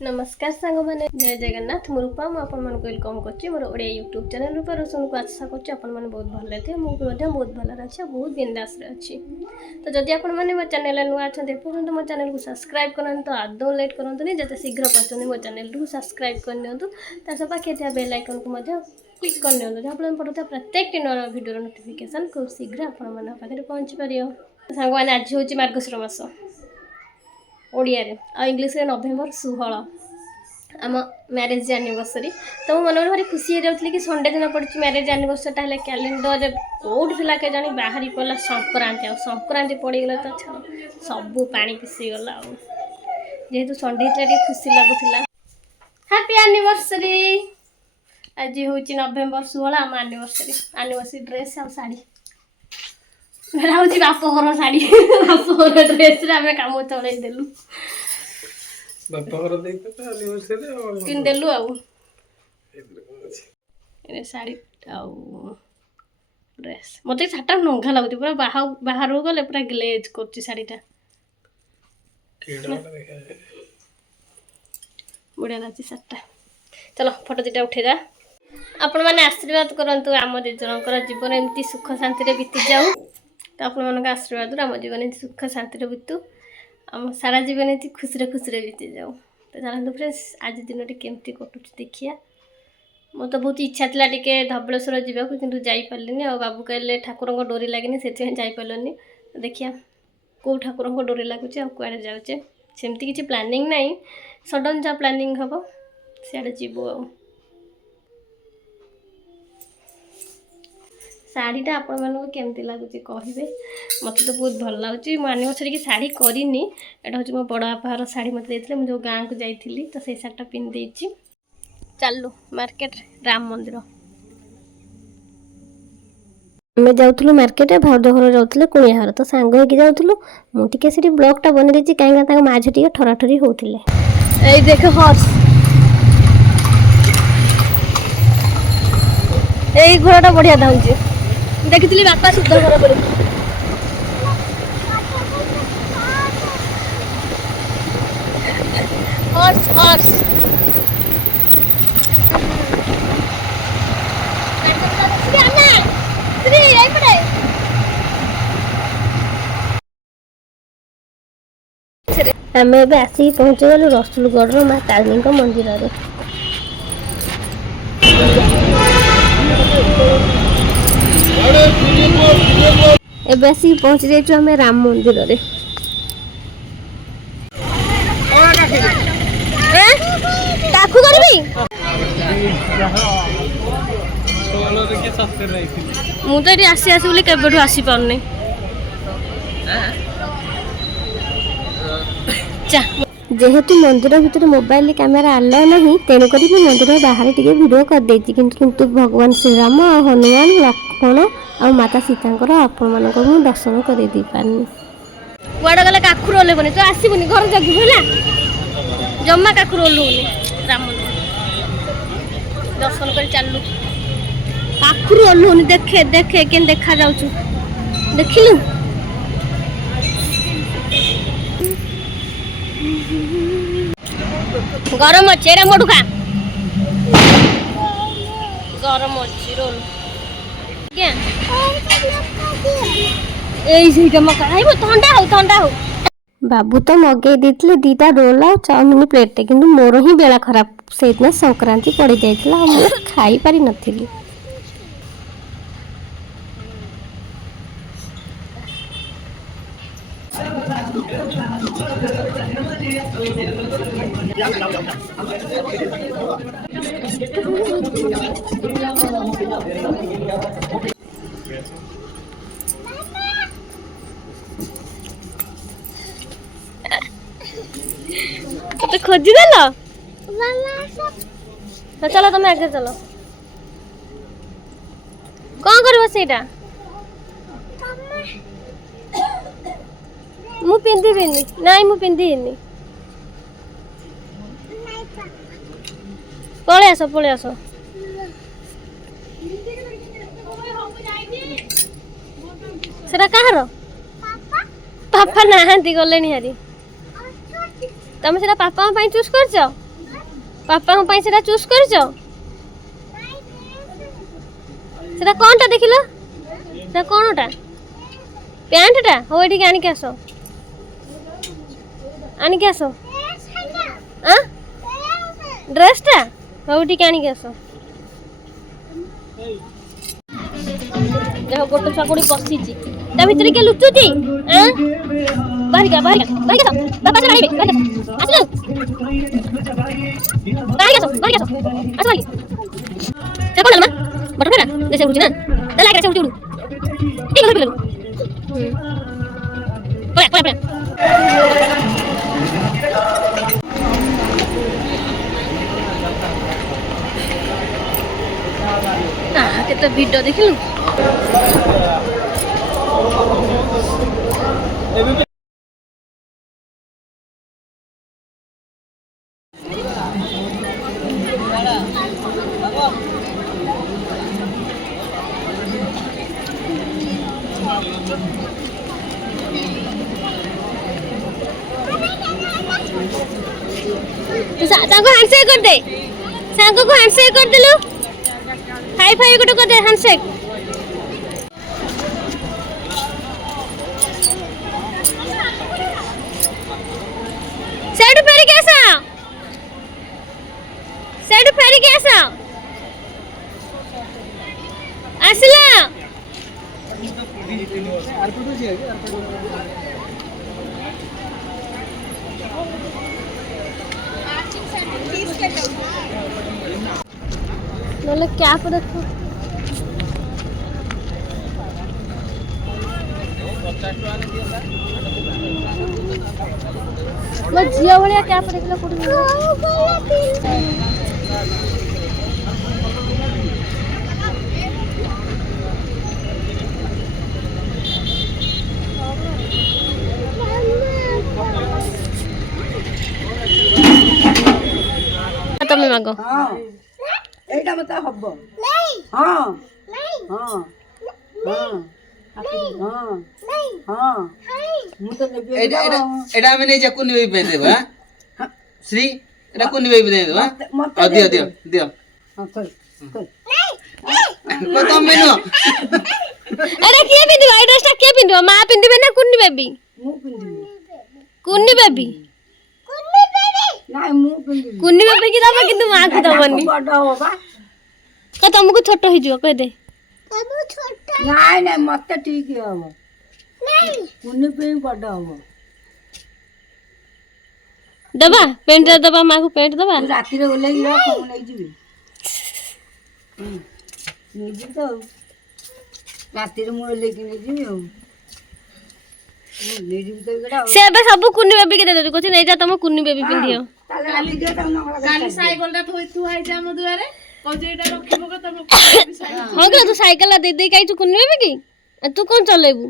नमस्कार सांग मैंने जय जगन्नाथ मु रूपा मुझे वेलकम कर मोर ओडिया यूट्यूब चैनल रूपा रोशन को आशा कर बहुत भल थे मुझे बहुत भल अच्छे बहुत बिंदास अच्छी। तो जदि आप मो चैनल नुआ अच्छा पर्यटन मो चैनल को सब्सक्राइब करूँ तो आदौ लेट करूँ जिते शीघ्र पाचन मो चैनल को सब्सक्राइब कर पाखे बेल आइकन को क्लिक कर जहाँ पड़ता प्रत्येक नया वीडियो नोटिफिकेशन खूब शीघ्र आपखे पहुँची पार। सांग मैंने आज हूँ मार्गशीर मास ओडिया आ इंग्लीश नवेम्बर 16 आम मैरेज एनिवर्सरी। तो मन में भारी खुशी हो जाती कि संडे दिन पड़ी मैरेज एनिवर्सरीटा है कैलेंडर कौट थी के जानी बाहरी पड़ा संक्रांति आ संक्रांति पड़गला तो छा सब पानी पीसीगला जेहेतु संडे होता खुशी लगुला। हैप्पी एनिवर्सरी आज हूँ नवेम्बर 16 आम एनिवर्सरी ड्रेस आ साड़ी मेरा हूँ बापर शाढ़ी बापर ड्रेस कम चलू किनदेलु शाढ़ी ड्रेस मत शाढ़ीटा नंगा लगुच पूरा बाहर गले पूरा ग्लेज कर शाढ़ीटा बढ़िया लगे शाढ़ीटा। चलो फोटो दुटा उठेदा आपण मैंने आशीर्वाद करूँ आम दिजर जीवन एमती सुख शांति बीती जाऊ। तो आपण आशीर्वाद आम जीवन सुख शांति बीतू आम सारा जीवन ये खुशी खुशी बीती जाऊ। तो चलते फ्रेंड्स आज दिन केमती कटुच देखिया मोर तो बहुत इच्छा था टे धबलेश्वर जावाक कि जापारे आ बाबू कहले ठाकुर डोरी लगे से जापारे देखिया कौ ठाकुर डोरी लगुच आड़े जाऊे सेमती किसी प्लानिंग ना सडन जहाँ प्लानिंग हम सियाड़े जीवु आ शाढ़ीटा आपण मानक केमती लगुच कहे मत तो बहुत भल लगुच मो एनिवर्सरी की शाढ़ी करनी एटा हूँ मो बड़ बापार शाढ़ी मत देते मुझे जो गाँव को जाइली तो से शाढ़ीटा पिंधि चलू मार्केट राम मंदिर आम जाऊँ मार्केट भाउज घर जाऊँ कुणिया घर तो सांग हो जाऊँ मुझे ब्लॉगटा बन कहीं माझ टे ठराठरी होते देख हर्स यही घोड़ाटा बढ़िया धाऊँ देखी बापा शुद्ध घर पर हॉर्स हॉर्स आम ए आसिक पहुँचीगलु रसुलगढ़ माँ तारिणी मंदिर रे। एबे आसिक पहुँची जाइए आम राम मंदिर रे। काकू करबी मु तो ये आसी आसी बोली केबेठू आसी पारनी जेहेतु मंदिर भितर मोबाइल कैमेरा आला नहीं तेणुक मंदिर बाहर टे भिड कर भगवान श्रीराम हनुमान लक्ष्मण आ माता सीता आपण मान दर्शन कर पारनी कुआड़े गले काकुर ओल्हेबनी तो आसबुनि घर जगू है जमा काकुर ओल्हौनी राम दर्शन कर चलू काकुर ओल्हौनी देखे देखे के देखा जाऊँ देखिलु गरम अच्छे रे मोटू खा गरम अच्छी रोल क्या ठंडा हो बाबू तो मगे देते दीटा रोल आ चाउमिन प्लेटे कि मोर ही बेला खराब से संक्रांति पड़ जाता खाई पारि नथिली। तो खोजी देलो तो चलो तुम आगे चलो कौन कर सेटा मु पिंधिबिनी नाई मु पिंधिनी पळे आसो सेटा कहार पापा नाहांती गले हारी तुम से पापा चूज कर पापा से चूज कर कौन टा देख लो कौनटा पैंटा हो ये आनिक आस आनिक आस ड्रेसटा हो ये आनिक आस देख गोटे छुआ कोड़ी पशि ता भितर किए लुचुची बाहर बापा से बाहर आस कौन बटर फेरा जैसे उड़ू ना लागे से उड़ू ठीक है पड़ा केते वीडियो देखिलु सांगो हैंडशेक कर दे सांगो को हैंडशेक कर दिलु हाई फाई गोटे कर दे हैंडशेक साइड फेरी के आसा आसला नले कैप देखो मैं झिया भलिया कैप देखला कोठी तमे मागो हां एटा मत हबो नहीं हां नहीं हां हां हां नहीं हां मु तो नेबे एटा में नहीं जकुन वे पे देबा श्री एटा कुन वे पे देबा आ दियो दियो दियो हां चल को तम मेनो अरे के पिंदिबा ड्रेसटा के पिंदिबा मां पिंदिबे ना कुन्नी बेबी मु पिंदिबी कुन्नी बेबी नहीं मु पिंदिबी कुन्नी बेबी की दबा किंतु मां को दबनी बड़ हो बा का तुमको छोट हो जियो कह दे कबो छोटा नहीं नहीं मत ठीक है हो नहीं कुन्नी पे बड़ हो दबा पेंट दबा मां को पेंट दबा राती रे ओले ही रख मु नहीं जीबी नहीं जी तो राती रे मु ओले कि नहीं जीबी हो नहीं जीबी तो गडा से बे सब कुन्नी बेबी के दे दे कोची नहीं जा तुम कुन्नी बेबी पिंदियो ताले खाली दे त न काली साइकिल टा थोई तू आइ जा म दुआरे कहजे एटा रखिबो के तम हां तू साइकिल दे दे काई तू कुन्नी बेबी की तू कौन चलेबू